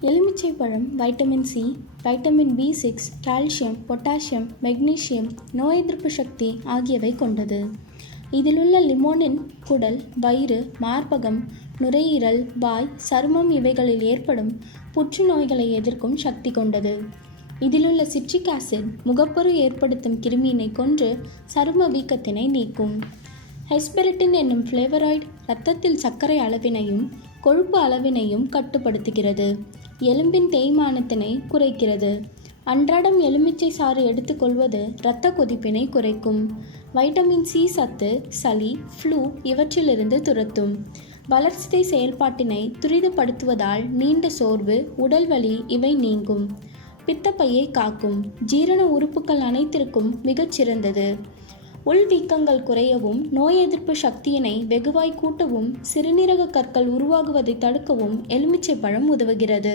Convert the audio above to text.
எலுமிச்சை பழம் vitamin C vitamin B six calcium potassium magnesium நோய் எதிர்ப்பு சக்தி ஆகியவை கொண்டது. இதிலுள்ள லிமோனின் குடல் வயிறு மார்பகம் நுரையீரல் வாய் சருமம் இவைகளில் ஏற்படும் புற்றுநோய்களை எதிர்க்கும் சக்தி கொண்டது. இதிலுள்ள சிட்ரிக் ஆசிட் முகப்பரு ஏற்படுத்தும் கிருமியினை கொன்று சரும வீக்கத்தினை நீக்கும். ஹெஸ்பெரிட்டின் என்னும் ஃப்ளேவராய்டு இரத்தத்தில் சர்க்கரை அளவினையும் கொழுப்பு அளவினையும் கட்டுப்படுத்துகிறது. எலும்பின் தேய்மானத்தினை குறைக்கிறது. அன்றாடம் எலுமிச்சை சாறு எடுத்துக்கொள்வது இரத்த கொதிப்பினை குறைக்கும். வைட்டமின் சி சத்து சளி ஃப்ளூ இவற்றிலிருந்து துரத்தும். வளர்ச்சி செயல்பாட்டினை துரிதப்படுத்துவதால் நீண்ட சோர்வு உடல் வலி இவை நீங்கும். பித்தப்பையை காக்கும். ஜீரண உறுப்புகள் அனைத்திற்கும் மிகச் சிறந்தது உள்வீக்கங்கள் குறையவும் நோய் எதிர்ப்பு சக்தியினை வெகுவாய் கூட்டவும் சிறுநீரக கற்கள் உருவாகுவதை தடுக்கவும் எலுமிச்சை பழம் உதவுகிறது.